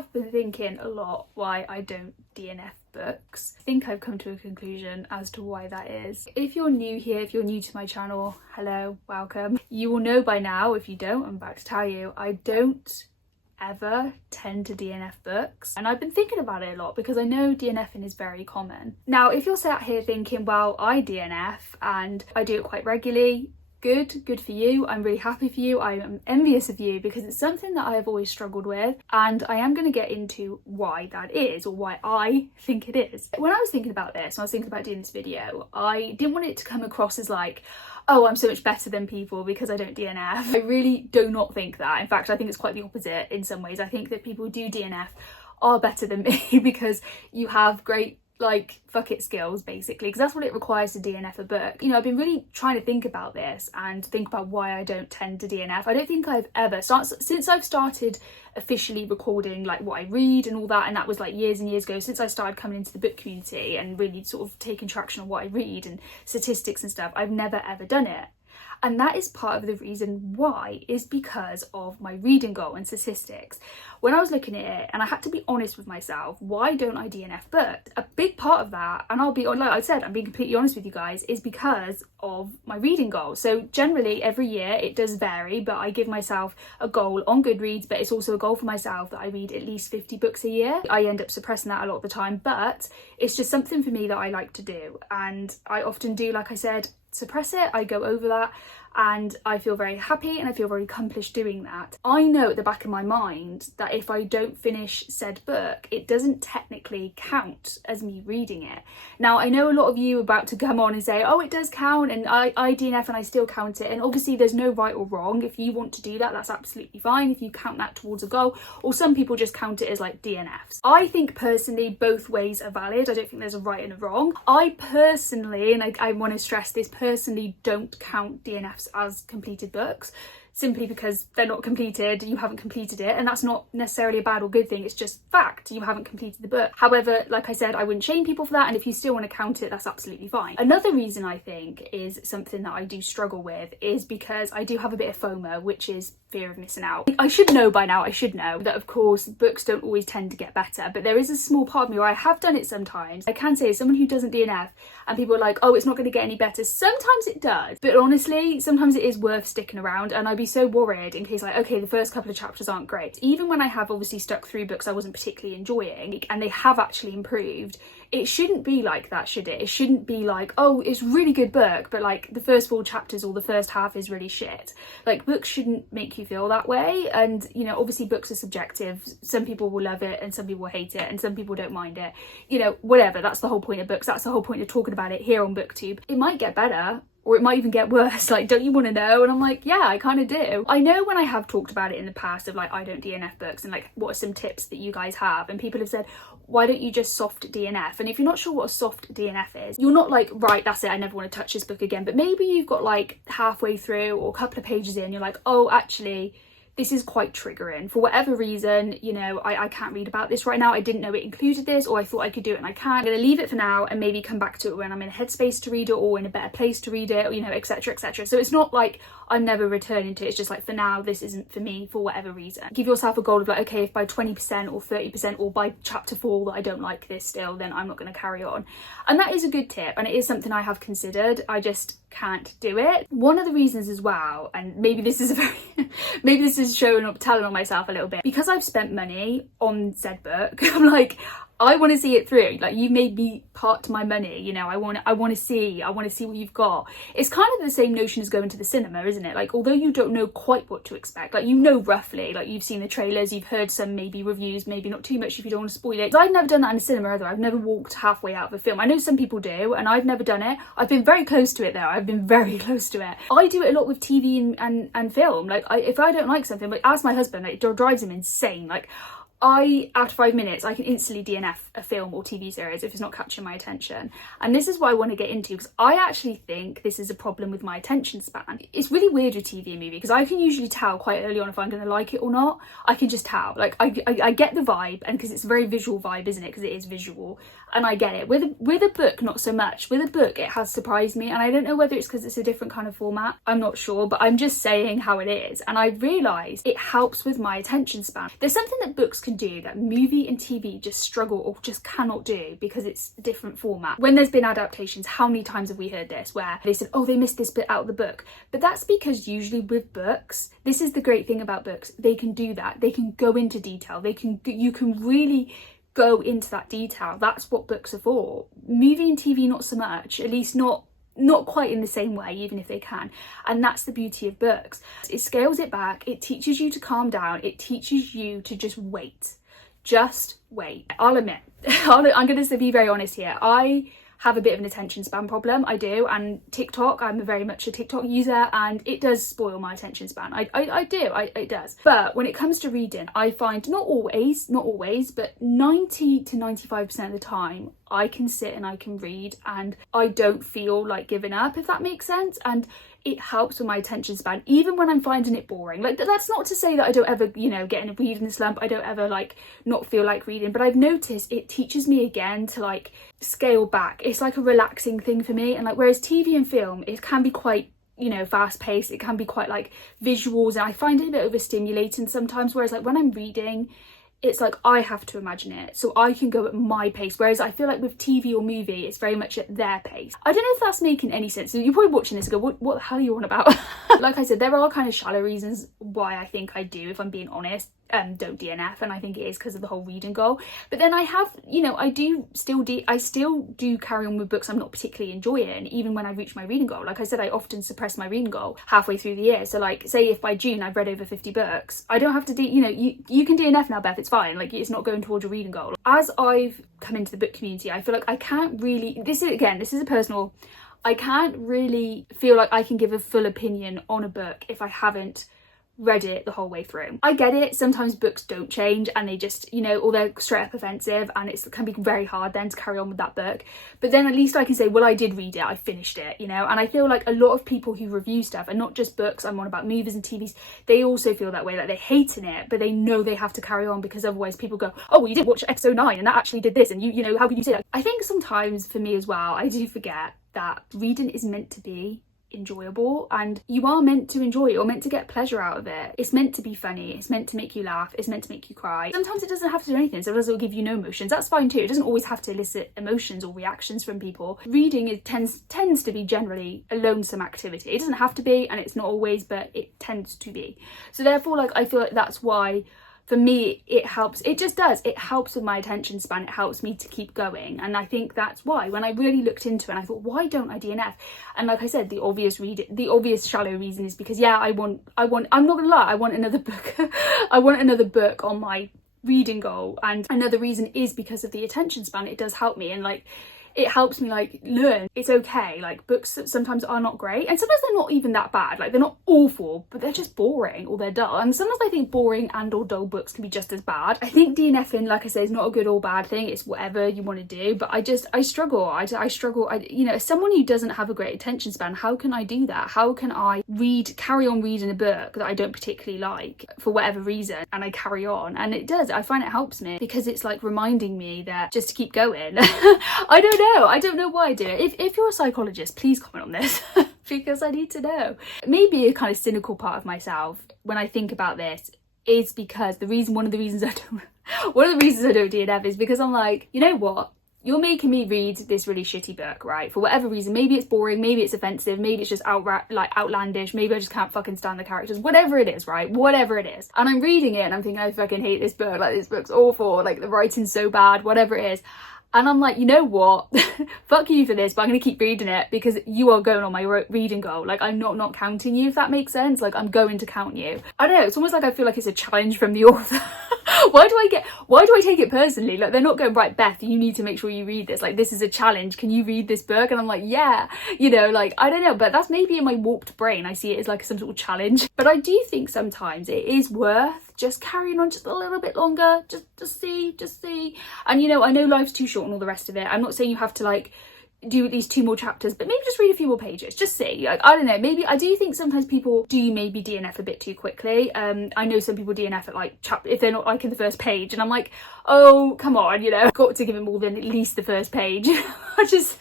have been thinking a lot why I don't DNF books. I think I've come to a conclusion as to why that is. If you're new here, if you're new to my channel, hello, welcome. You will know by now. If you don't, I'm about to tell you, I don't ever tend to DNF books, and I've been thinking about it a lot because I know DNFing is very common. Now, if you're sat here thinking, well, I DNF and I do it quite regularly, good for you. I'm really happy for you. I am envious of you because it's something that I have always struggled with, and I am going to get into why that is, or why I think it is. When I was thinking about this, when I was thinking about doing this video, I didn't want it to come across as like, oh, I'm so much better than people because I don't DNF. I really do not think that. In fact, I think it's quite the opposite in some ways. I think that people who do DNF are better than me because you have great like fuck it skills, basically, because that's what it requires to DNF a book. You know, I've been really trying to think about this and think about why I don't tend to DNF. I don't think I've ever since I've started officially recording like what I read and all that, and that was like years and years ago, since I started coming into the book community and really sort of taking traction on what I read and statistics and stuff, I've never ever done it. And that is part of the reason why, is because of my reading goal and statistics. When I was looking at it, and I had to be honest with myself, why don't I DNF books? A big part of that, and I'll be, like I said, I'm being completely honest with you guys, is because of my reading goal. So generally every year it does vary, but I give myself a goal on Goodreads, but it's also a goal for myself that I read at least 50 books a year. I end up suppressing that a lot of the time, but it's just something for me that I like to do. And I often do, like I said, suppress it. I go over that and I feel very happy and I feel very accomplished doing that. I know at the back of my mind that if I don't finish said book, it doesn't technically count as me reading it. Now, I know a lot of you are about to come on and say, oh, it does count, and I DNF and I still count it. And obviously there's no right or wrong. If you want to do that, that's absolutely fine if you count that towards a goal, or some people just count it as like DNFs. I think personally both ways are valid. I don't think there's a right and a wrong. I personally, and I want to stress this, personally don't count DNFs as completed books, simply because they're not completed, you haven't completed it, and that's not necessarily a bad or good thing, it's just fact, you haven't completed the book. However, like I said, I wouldn't shame people for that, and if you still want to count it, that's absolutely fine. Another reason I think is something that I do struggle with is because I do have a bit of FOMO, which is fear of missing out. I should know by now, I should know that of course books don't always tend to get better, but there is a small part of me where I have done it sometimes. I can say, as someone who doesn't DNF and people are like, oh, it's not going to get any better, sometimes it does, but honestly sometimes it is worth sticking around, and I'd be so worried in case like, okay, the first couple of chapters aren't great. Even when I have obviously stuck through books I wasn't particularly enjoying and they have actually improved, it shouldn't be like that, should it? It shouldn't be like, oh, it's a really good book, but like the first 4 chapters or the first half is really shit. Like, books shouldn't make you feel that way. And you know, obviously books are subjective. Some people will love it and some people will hate it and some people don't mind it. You know, whatever, that's the whole point of books. That's the whole point of talking about it here on BookTube. It might get better, or it might even get worse. Like, don't you want to know? And I'm like, yeah, I kind of do. I know when I have talked about it in the past of like, I don't DNF books and like, what are some tips that you guys have? And people have said, why don't you just soft DNF? And if you're not sure what a soft DNF is, you're not like, right, that's it, I never want to touch this book again. But maybe you've got like halfway through or a couple of pages in, you're like, oh, actually, this is quite triggering. For whatever reason, you know, I can't read about this right now. I didn't know it included this, or I thought I could do it and I can't. I'm going to leave it for now and maybe come back to it when I'm in a headspace to read it or in a better place to read it, or, you know, etc, etc. So it's not like I'm never returning to it. It's just like, for now, this isn't for me for whatever reason. Give yourself a goal of like, okay, if by 20% or 30% or by chapter 4 that I don't like this still, then I'm not going to carry on. And that is a good tip, and it is something I have considered. I just can't do it. One of the reasons as well, and maybe this is a very maybe this is showing up, telling on myself a little bit, because I've spent money on said book, I'm like, I want to see it through. Like, you made me part my money, you know, I want to see what you've got. It's kind of the same notion as going to the cinema, isn't it? Like, although you don't know quite what to expect, like, you know roughly, like, you've seen the trailers, you've heard some maybe reviews, maybe not too much if you don't want to spoil it. I've never done that in a cinema either. I've never walked halfway out of a film. I know some people do, and I've never done it. I've been very close to it though. I've been very close to it. I do it a lot with TV and film. Like, if I don't like something, like, ask my husband, like, it drives him insane. Like, after 5 minutes, I can instantly DNF a film or TV series if it's not catching my attention. And this is what I want to get into, because I actually think this is a problem with my attention span. It's really weird with TV and movie, because I can usually tell quite early on if I'm going to like it or not. I can just tell. Like, I get the vibe, and because it's a very visual vibe, isn't it? Because it is visual, and I get it. With a book, not so much. With a book, it has surprised me, and I don't know whether it's because it's a different kind of format. I'm not sure, but I'm just saying how it is. And I realised it helps with my attention span. There's something that books can can do that movie and TV just struggle or just cannot do because it's a different format. When there's been adaptations, how many times have we heard this where they said, oh, they missed this bit out of the book? But that's because usually with books, this is the great thing about books, they can do that. They can go into detail. You can really go into that detail. That's what books are for. Movie and TV, not so much, at least not quite in the same way, even if they can. And that's the beauty of books. It scales it back. It teaches you to calm down. It teaches you to just wait. Just wait. I'll admit, I'm going to be very honest here. I have a bit of an attention span problem. I do. And TikTok, I'm very much a TikTok user, and it does spoil my attention span. It does. But when it comes to reading, I find not always, but 90 to 95% of the time, I can sit and I can read and I don't feel like giving up, if that makes sense. And it helps with my attention span, even when I'm finding it boring. Like, that's not to say that I don't ever, get in a reading slump. I don't ever not feel like reading, but I've noticed it teaches me again to scale back. It's like a relaxing thing for me. And whereas TV and film, it can be quite, fast paced. It can be quite visuals, and I find it a bit overstimulating sometimes. Whereas when I'm reading, it's I have to imagine it, so I can go at my pace. Whereas I feel with TV or movie, it's very much at their pace. I don't know if that's making any sense. So you're probably watching this and go, what the hell are you on about? Like I said, there are kind of shallow reasons why I think I do, if I'm being honest, don't DNF, and I think it is because of the whole reading goal. But then I have, I still do carry on with books I'm not particularly enjoying, even when I reach my reading goal. Like I said, I often suppress my reading goal halfway through the year. So say if by June I've read over 50 books, I don't have to you can DNF now, Beth, it's fine. It's not going towards your reading goal. As I've come into the book community, I feel I can't really, this is a personal, I can't really feel I can give a full opinion on a book if I haven't read it the whole way through. I get it, sometimes books don't change and they just, or they're straight up offensive, and it can be very hard then to carry on with that book. But then at least I can say, well, I did read it, I finished it, and I feel a lot of people who review stuff, and not just books, I'm on about movies and TVs, they also feel that way, they're hating it, but they know they have to carry on because otherwise people go, oh, well, you did watch episode 9 and that actually did this, and you how could you say that? I think sometimes for me as well, I do forget that reading is meant to be enjoyable, and you are meant to enjoy it or meant to get pleasure out of it. It's meant to be funny, it's meant to make you laugh, it's meant to make you cry. Sometimes it doesn't have to do anything, sometimes it'll give you no emotions. That's fine too. It doesn't always have to elicit emotions or reactions from people. Reading tends to be generally a lonesome activity. It doesn't have to be, and it's not always, but it tends to be. So therefore I feel that's why for me, it helps. It just does. It helps with my attention span. It helps me to keep going. And I think that's why, when I really looked into it, and I thought, why don't I DNF? And like I said, the obvious shallow reason is because, yeah, I'm not gonna lie, I want another book. I want another book on my reading goal. And another reason is because of the attention span. It does help me. And it helps me learn it's okay. Books sometimes are not great, and sometimes they're not even that bad. They're not awful, but they're just boring or they're dull. And sometimes I think boring and or dull books can be just as bad. I think DNFing, like I say, is not a good or bad thing. It's whatever you want to do. But I struggle. I struggle. As someone who doesn't have a great attention span, how can I do that? How can I carry on reading a book that I don't particularly like for whatever reason, and I carry on? And it does. I find it helps me because it's reminding me that just to keep going. I don't know why I do it. If you're a psychologist, please comment on this because I need to know. Maybe a kind of cynical part of myself when I think about this is because one of the reasons I don't DNF is because I'm you know what? You're making me read this really shitty book, right? For whatever reason. Maybe it's boring, maybe it's offensive, maybe it's just outlandish, maybe I just can't fucking stand the characters, whatever it is, right? Whatever it is. And I'm reading it and I'm thinking, I fucking hate this book, this book's awful, the writing's so bad, whatever it is. And I'm you know what? Fuck you for this, but I'm going to keep reading it because you are going on my reading goal. I'm not counting you, if that makes sense. I'm going to count you. I don't know, it's almost I feel it's a challenge from the author. Why do I take it personally? They're not going, right, Beth, you need to make sure you read this. This is a challenge. Can you read this book? And I'm yeah, I don't know, but that's maybe in my warped brain. I see it as some sort of challenge. But I do think sometimes it is worth just carrying on just a little bit longer, just see. And I know life's too short and all the rest of it. I'm not saying you have to do at least 2 more chapters, but maybe just read a few more pages, just see. I don't know, maybe I do think sometimes people do maybe DNF a bit too quickly. I know some people DNF at if they're not in the first page, and I'm oh, come on, I've got to give them more than at least the first page. just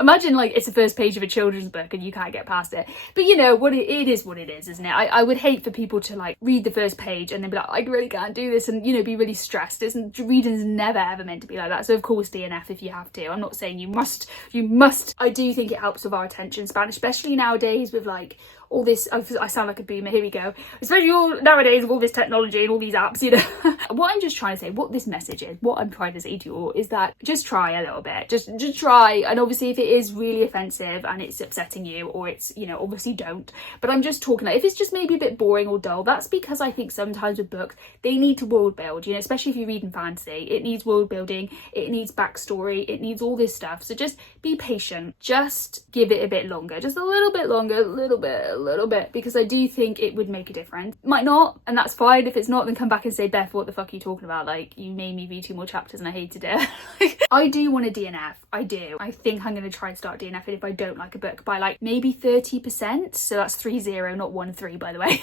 imagine like it's the first page of a children's book and you can't get past it. But you know what, it is what it is, isn't it? I would hate for people to like read the first page and then be like, I really can't do this, and you know, be really stressed. Reading's never ever meant to be like that. So of course DNF if you have to. I'm not saying you must. I do think it helps with our attention span, especially nowadays with like all this, I sound like a boomer, here we go, especially all nowadays with all this technology and all these apps, you know. What I'm just trying to say, what this message is, what I'm trying to say to you all is that just try a little bit, just try. And obviously if it is really offensive and it's upsetting you, or it's, you know, obviously don't. But I'm just talking like, if it's just maybe a bit boring or dull, that's because I think sometimes with books they need to world build, you know, especially if you're reading fantasy, it needs world building, it needs backstory, it needs all this stuff. So just be patient, just give it a bit longer, just a little bit longer, a little bit, because I do think it would make a difference. Might not, and that's fine. If it's not, then come back and say, Beth, what the fuck are you talking about? Like, you made me read 2 more chapters and I hated it. I do want a DNF, I do. I think I'm going to try and start DNFing if I don't like a book by like maybe 30%, so that's 30, not 13 by the way.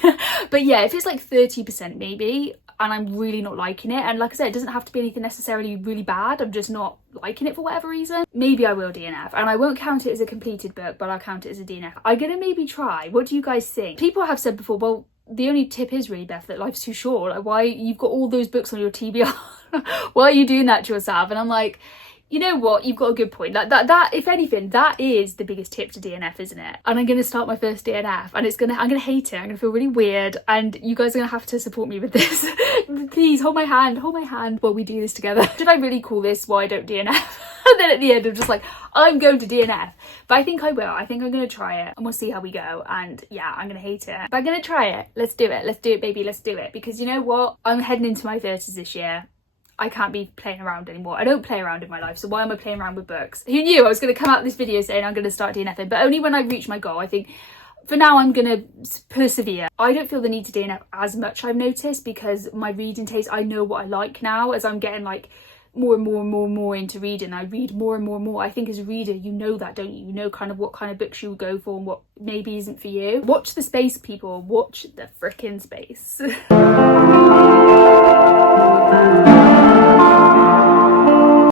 But yeah, if it's like 30% maybe, and I'm really not liking it, and like I said, it doesn't have to be anything necessarily really bad, I'm just not liking it for whatever reason, maybe I will DNF. And I won't count it as a completed book, but I'll count it as a DNF. I'm gonna maybe try. What do you guys think? People have said before, well, the only tip is really, Beth, that life's too short. Like, why you've got all those books on your TBR? Why are you doing that to yourself? And I'm like, you know what, you've got a good point. That if anything, that is the biggest tip to DNF, isn't it? And I'm gonna start my first DNF, and I'm gonna hate it. I'm gonna feel really weird, and you guys are gonna have to support me with this. Please hold my hand while we do this together. Should I really call this Why I Don't DNF? And then at the end I'm just like, I'm going to DNF. But I think I will. I think I'm gonna try it and we'll see how we go. And yeah, I'm gonna hate it, but I'm gonna try it. Let's do it, baby, let's do it. Because you know what, I'm heading into my 30s this year. I can't be playing around anymore. I don't play around in my life, so why am I playing around with books? Who knew I was going to come out this video saying I'm going to start DNFing, but only when I reach my goal. I think for now I'm going to persevere. I don't feel the need to DNF as much, I've noticed, because my reading taste, I know what I like now as I'm getting like more and more into reading. I read more and more. I think as a reader, you know that, don't you? You know kind of what kind of books you would go for and what maybe isn't for you. Watch the space, people. Watch the frickin' space.